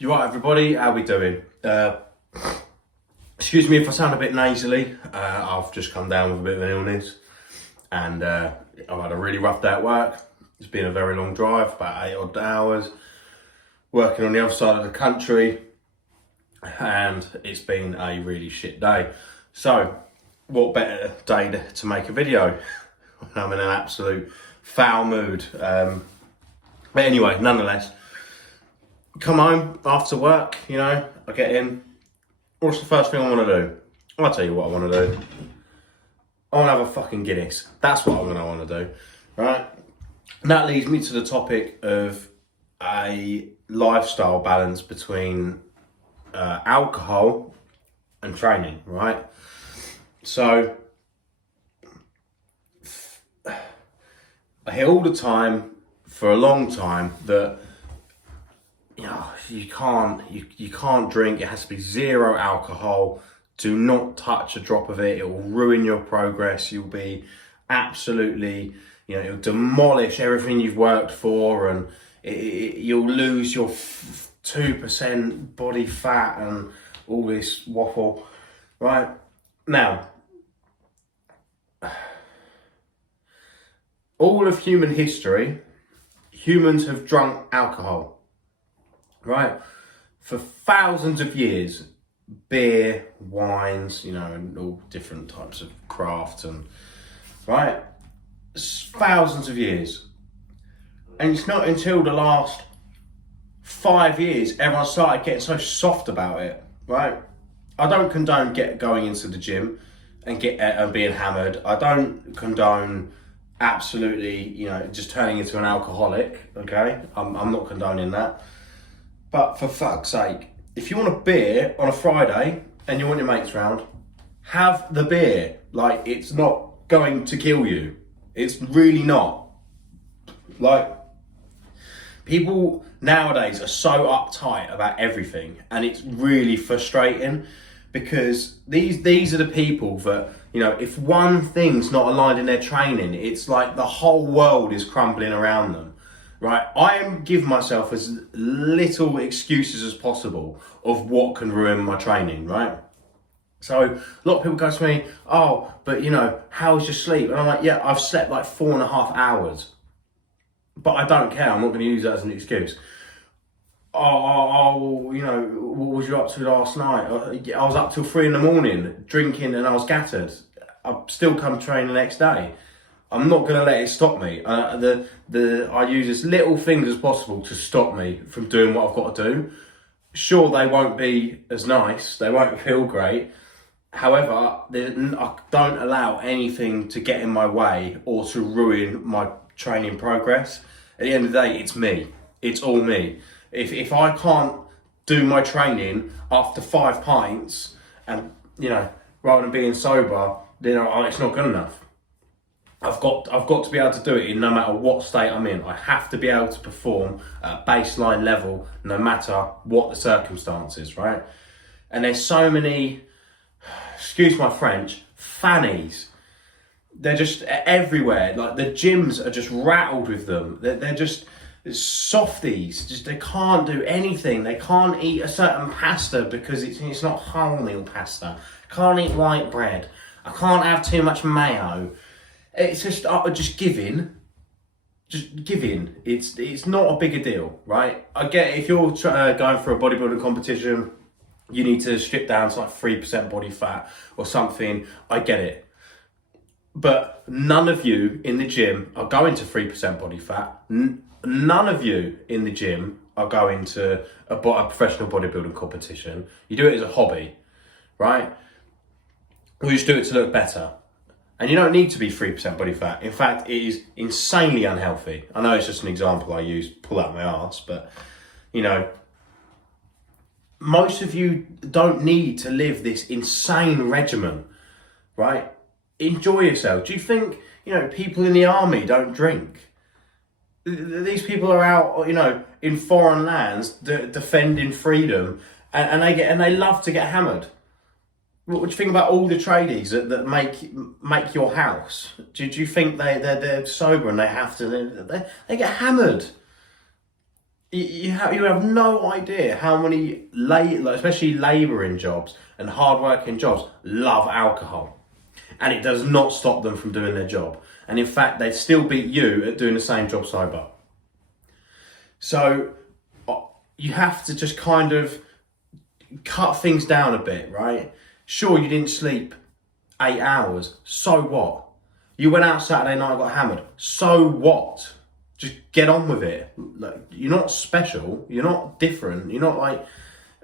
You right, everybody? How we doing? Excuse me if I sound a bit nasally. I've just come down with a bit of an illness, and I've had a really rough day at work. It's been a very long drive, about 8 odd hours, working on the other side of the country, and it's been a really shit day. So, what better day to make a video? I'm in an absolute foul mood. But anyway, nonetheless. Come home after work, I get in. What's the first thing I want to do? I'll tell you what I want to do. I want to have a fucking Guinness. That's what I'm going to want to do, right? And that leads me to the topic of a lifestyle balance between alcohol and training, right? So, I hear all the time, for a long time, that you can't drink. It has to be zero alcohol. Do not touch a drop of it. It will ruin your progress. You'll be absolutely, it'll demolish everything you've worked for, and you'll lose your 2% body fat and all this waffle. Right now, all of human history, humans have drunk alcohol. Right, for thousands of years, beer, wines, and all different types of craft, and right, thousands of years. And it's not until the last 5 years everyone started getting so soft about it. Right, I don't condone going into the gym and being hammered. I don't condone absolutely, just turning into an alcoholic. Okay, I'm not condoning that. But for fuck's sake, if you want a beer on a Friday and you want your mates round, have the beer. Like, it's not going to kill you. It's really not. Like, people nowadays are so uptight about everything, and it's really frustrating, because these are the people that, if one thing's not aligned in their training, it's like the whole world is crumbling around them. Right, I am giving myself as little excuses as possible of what can ruin my training, right? So a lot of people go to me, oh, but how was your sleep? And I'm like, yeah, I've slept like 4.5 hours. But I don't care, I'm not going to use that as an excuse. What was you up to last night? I was up till 3 a.m, drinking, and I was gattered. I've still come train the next day. I'm not going to let it stop me. I use as little things as possible to stop me from doing what I've got to do. Sure, they won't be as nice. They won't feel great. However, I don't allow anything to get in my way or to ruin my training progress. At the end of the day, it's me. It's all me. If I can't do my training after 5 pints, and rather than being sober, then it's not good enough. I've got to be able to do it in no matter what state I'm in. I have to be able to perform at baseline level no matter what the circumstances, right? And there's so many, excuse my French, fannies. They're just everywhere. Like, the gyms are just rattled with them. They're just softies. Just, they can't do anything. They can't eat a certain pasta because it's not wholemeal pasta. Can't eat white bread. I can't have too much mayo. It's just give in. Just give in. It's not a big a deal, right? I get it. If you're going for a bodybuilding competition, you need to strip down to like 3% body fat or something. I get it. But none of you in the gym are going to 3% body fat. None of you in the gym are going to a professional bodybuilding competition. You do it as a hobby, right? Or you just do it to look better. And you don't need to be 3% body fat. In fact, it is insanely unhealthy. I know it's just an example I pull out my arse, but, most of you don't need to live this insane regimen, right? Enjoy yourself. Do you think, people in the army don't drink? These people are out, in foreign lands defending freedom, and they love to get hammered. What do you think about all the tradies that make your house? Do you think they're sober and they have to? They get hammered. You have no idea how many, especially labouring jobs and hard-working jobs, love alcohol. And it does not stop them from doing their job. And in fact, they still beat you at doing the same job sober. So you have to just kind of cut things down a bit, right? Sure, you didn't sleep 8 hours. So what? You went out Saturday night and got hammered. So what? Just get on with it. Like, you're not special. You're not different. You're not like,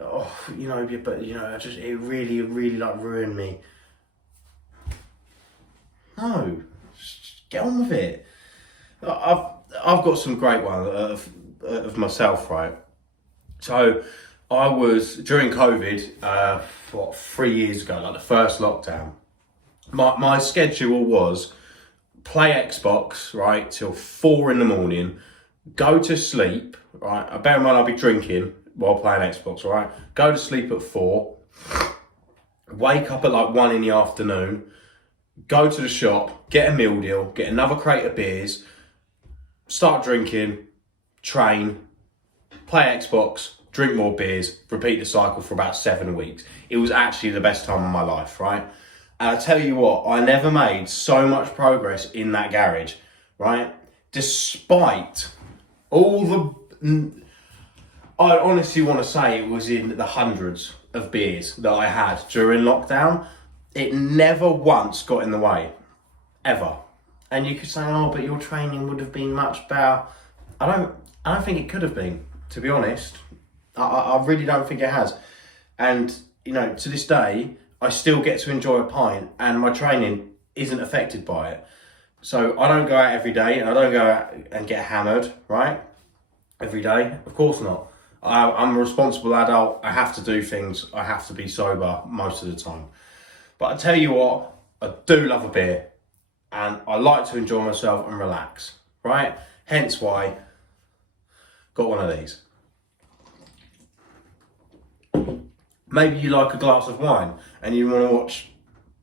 oh, you know, but you know, it really like ruined me. No, just get on with it. I've got some great ones of myself, right? So I was, during COVID, 3 years ago, like the first lockdown, my schedule was play Xbox, right, till 4 a.m, go to sleep, right, I bear in mind I'll be drinking while playing Xbox, right, go to sleep at 4, wake up at like 1 in the afternoon, go to the shop, get a meal deal, get another crate of beers, start drinking, train, play Xbox, drink more beers, repeat the cycle for about 7 weeks. It was actually the best time of my life, right? And I tell you what, I never made so much progress in that garage, right? Despite all the... I honestly want to say it was in the hundreds of beers that I had during lockdown. It never once got in the way, ever. And you could say, oh, but your training would have been much better. I don't think it could have been, to be honest. I really don't think it has. And, you know, to this day, I still get to enjoy a pint and my training isn't affected by it. So I don't go out every day and I don't go out and get hammered, right? Every day, of course not. I'm a responsible adult. I have to do things. I have to be sober most of the time. But I tell you what, I do love a beer and I like to enjoy myself and relax, right? Hence why got one of these. Maybe you like a glass of wine and you want to watch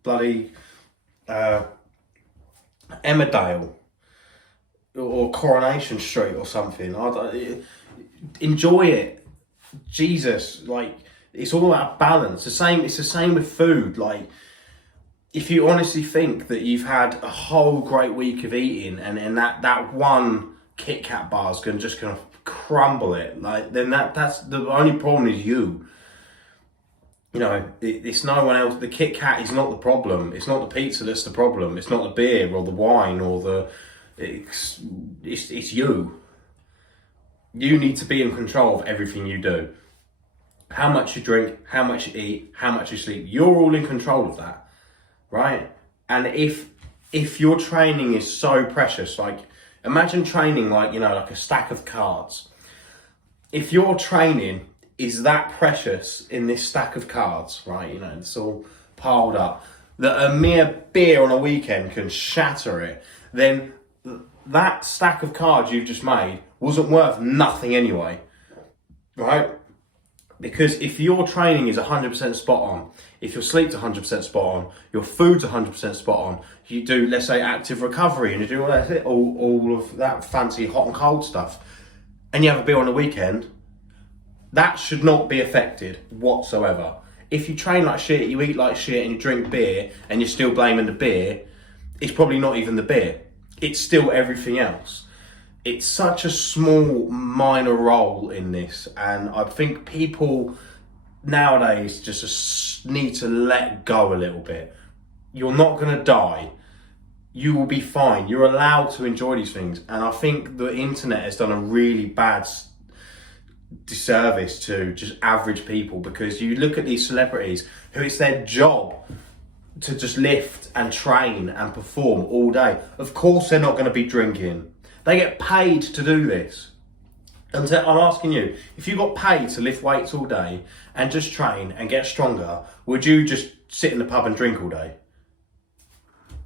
bloody Emmerdale or Coronation Street or something. Enjoy it. Jesus, like, it's all about balance. It's the same with food. Like, if you honestly think that you've had a whole great week of eating and that one Kit Kat bar is just gonna crumble it, like, then that's the only problem is you. You know, it's no one else. The Kit Kat is not the problem. It's not the pizza that's the problem. It's not the beer or the wine or it's you. You need to be in control of everything you do. How much you drink, how much you eat, how much you sleep. You're all in control of that, right? And if your training is so precious, like, imagine training like, you know, like a stack of cards. If your training is that precious in this stack of cards, right, you know, it's all piled up, that a mere beer on a weekend can shatter it, then that stack of cards you've just made wasn't worth nothing anyway, right? Because if your training is 100% spot on, if your sleep's 100% spot on, your food's 100% spot on, you do, let's say, active recovery, and you do all of that fancy hot and cold stuff, and you have a beer on the weekend, that should not be affected whatsoever. If you train like shit, you eat like shit, and you drink beer, and you're still blaming the beer, it's probably not even the beer. It's still everything else. It's such a small, minor role in this, and I think people nowadays just need to let go a little bit. You're not going to die. You will be fine. You're allowed to enjoy these things, and I think the internet has done a really bad disservice to just average people, because you look at these celebrities who it's their job to just lift and train and perform all day. Of course they're not going to be drinking. They get paid to do this. And I'm asking you, if you got paid to lift weights all day and just train and get stronger, would you just sit in the pub and drink all day?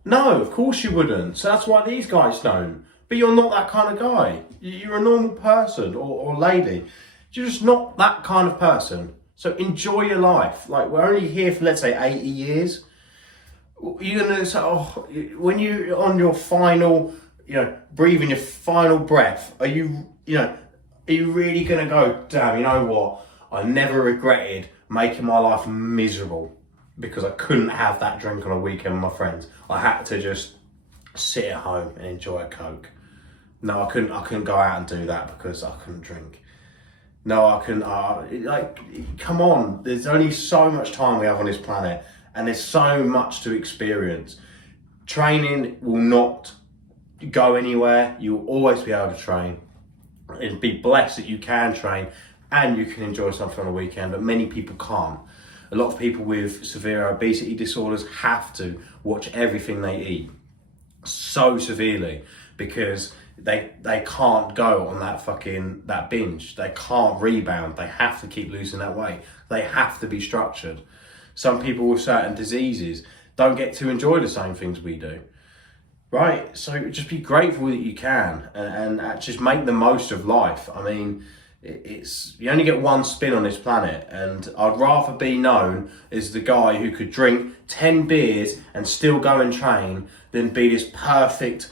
No, of course you wouldn't. So that's why these guys don't. But you're not that kind of guy. You're a normal person or lady. You're just not that kind of person. So enjoy your life. Like, we're only here for, let's say, 80 years. You're going to say, oh, when you're on your final, you know, breathing your final breath, are you, you know, Are you really going to go, damn, you know what? I never regretted making my life miserable because I couldn't have that drink on a weekend with my friends. I had to just sit at home and enjoy a Coke. No, I couldn't go out and do that because I couldn't drink. No, I couldn't, come on. There's only so much time we have on this planet and there's so much to experience. Training will not go anywhere. You'll always be able to train and be blessed that you can train and you can enjoy something on a weekend, but many people can't. A lot of people with severe obesity disorders have to watch everything they eat so severely because they can't go on that binge. They can't rebound. They have to keep losing that weight. They have to be structured. Some people with certain diseases don't get to enjoy the same things we do. Right? So just be grateful that you can and just make the most of life. I mean, it's you only get one spin on this planet, and I'd rather be known as the guy who could drink 10 beers and still go and train than be this perfect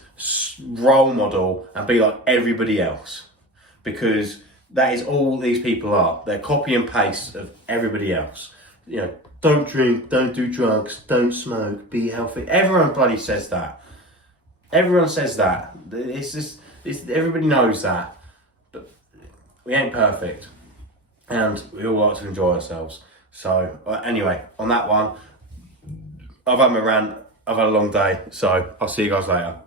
role model and be like everybody else, because that is all these people are. They're copy and paste of everybody else. You know, don't drink, don't do drugs, don't smoke, be healthy. Everyone bloody says that. Everyone says that. Everybody knows that. But we ain't perfect. And we all like to enjoy ourselves. So, anyway, on that one, I've had my rant. I've had a long day. So, I'll see you guys later.